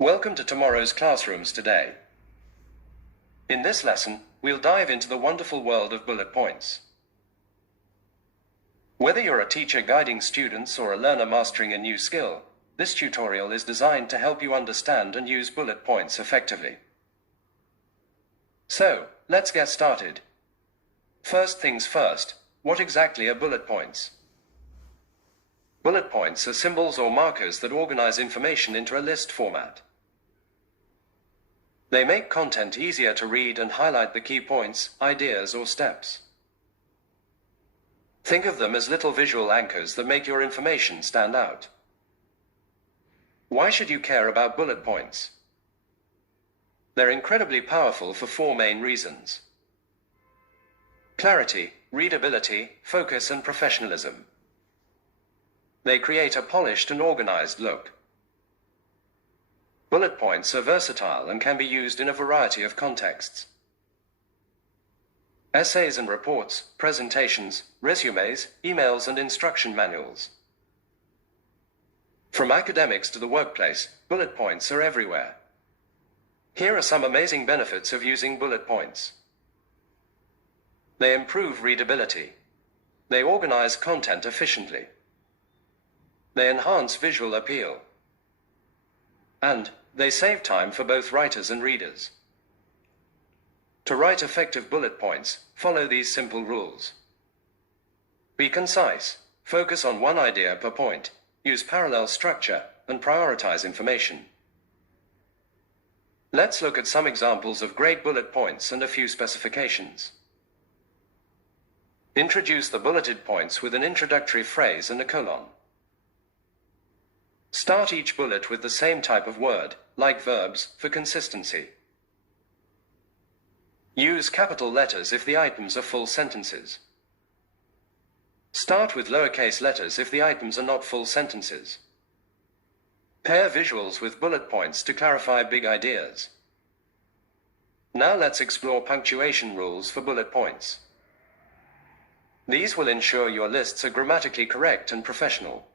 Welcome to tomorrow's classrooms today. In this lesson, we'll dive into the wonderful world of bullet points. Whether you're a teacher guiding students or a learner mastering a new skill, this tutorial is designed to help you understand and use bullet points effectively. So, let's get started. First things first, what exactly are bullet points? Bullet points are symbols or markers that organize information into a list format. They make content easier to read and highlight the key points, ideas, or steps. Think of them as little visual anchors that make your information stand out. Why should you care about bullet points? They're incredibly powerful for four main reasons: clarity, readability, focus, and professionalism. They create a polished and organized look. Bullet points are versatile and can be used in a variety of contexts. Essays and reports, presentations, resumes, emails, and instruction manuals. From academics to the workplace, bullet points are everywhere. Here are some amazing benefits of using bullet points. They improve readability. They organize content efficiently. They enhance visual appeal. And they save time for both writers and readers. To write effective bullet points, follow these simple rules. Be concise. Focus on one idea per point. Use parallel structure and prioritize information. Let's look at some examples of great bullet points and a few specifications. Introduce the bulleted points with an introductory phrase and a colon. Start each bullet with the same type of word, like verbs, for consistency. Use capital letters if the items are full sentences. Start with lowercase letters if the items are not full sentences. Pair visuals with bullet points to clarify big ideas. Now let's explore punctuation rules for bullet points. These will ensure your lists are grammatically correct and professional.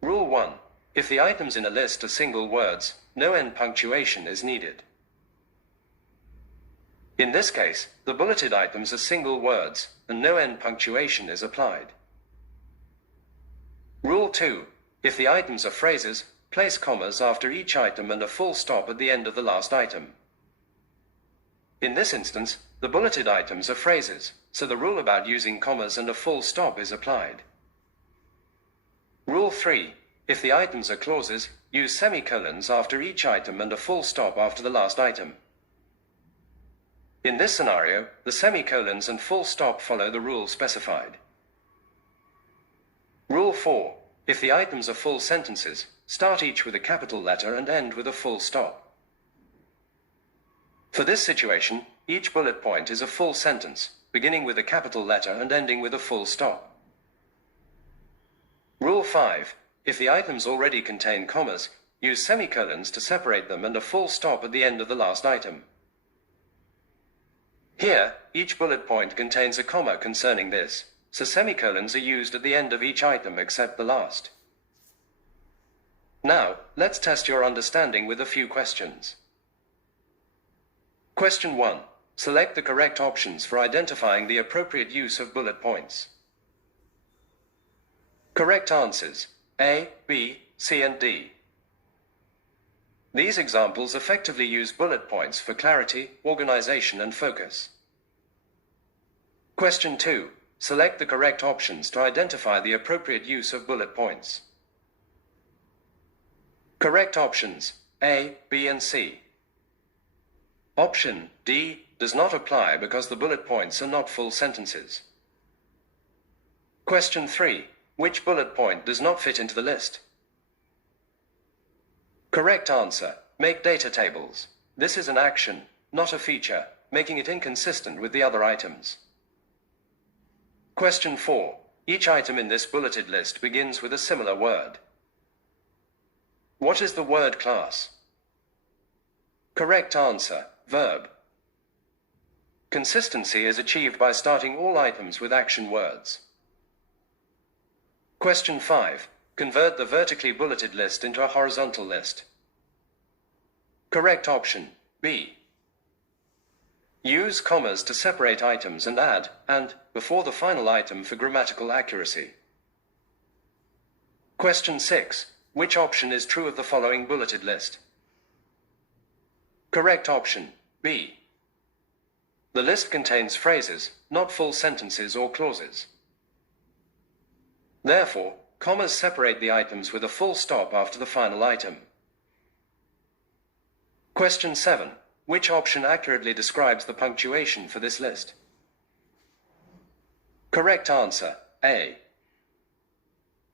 Rule 1. If the items in a list are single words, no end punctuation is needed. In this case, the bulleted items are single words, and no end punctuation is applied. Rule 2. If the items are phrases, place commas after each item and a full stop at the end of the last item. In this instance, the bulleted items are phrases, so the rule about using commas and a full stop is applied. Rule 3. If the items are clauses, use semicolons after each item and a full stop after the last item. In this scenario, the semicolons and full stop follow the rule specified. Rule 4. If the items are full sentences, start each with a capital letter and end with a full stop. For this situation, each bullet point is a full sentence, beginning with a capital letter and ending with a full stop. Rule 5. If the items already contain commas, use semicolons to separate them and a full stop at the end of the last item. Here, each bullet point contains a comma concerning this, so semicolons are used at the end of each item except the last. Now, let's test your understanding with a few questions. Question 1. Select the correct options for identifying the appropriate use of bullet points. Correct answers: A, B, C, and D. These examples effectively use bullet points for clarity, organization, and focus. Question 2. Select the correct options to identify the appropriate use of bullet points. Correct options: A, B, and C. Option D does not apply because the bullet points are not full sentences. Question 3. Which bullet point does not fit into the list? Correct answer: make data tables. This is an action, not a feature, making it inconsistent with the other items. Question 4. Each item in this bulleted list begins with a similar word. What is the word class? Correct answer: verb. Consistency is achieved by starting all items with action words. Question 5. Convert the vertically bulleted list into a horizontal list. Correct option, B. Use commas to separate items and add "and" before the final item for grammatical accuracy. Question 6. Which option is true of the following bulleted list? Correct option, B. The list contains phrases, not full sentences or clauses. Therefore, commas separate the items with a full stop after the final item. Question 7. Which option accurately describes the punctuation for this list? Correct answer, A.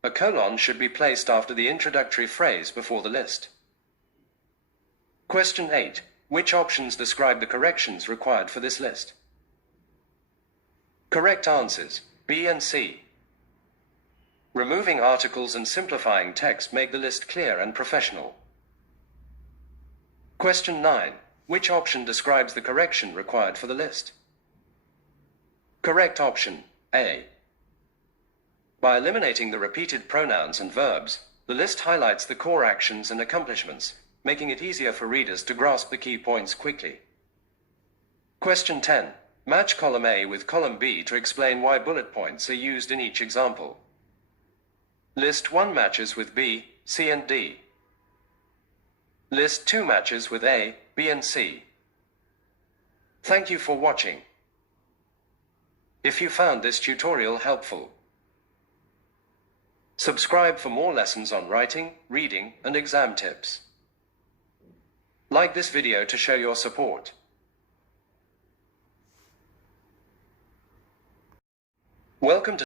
A colon should be placed after the introductory phrase before the list. Question 8. Which options describe the corrections required for this list? Correct answers, B and C. Removing articles and simplifying text make the list clear and professional. Question 9. Which option describes the correction required for the list? Correct option, A. By eliminating the repeated pronouns and verbs, the list highlights the core actions and accomplishments, making it easier for readers to grasp the key points quickly. Question 10. Match column A with column B to explain why bullet points are used in each example. List 1 matches with B, C and D. List 2 matches with A, B and C. Thank you for watching. If you found this tutorial helpful, subscribe for more lessons on writing, reading, and exam tips. Like this video to show your support. Welcome to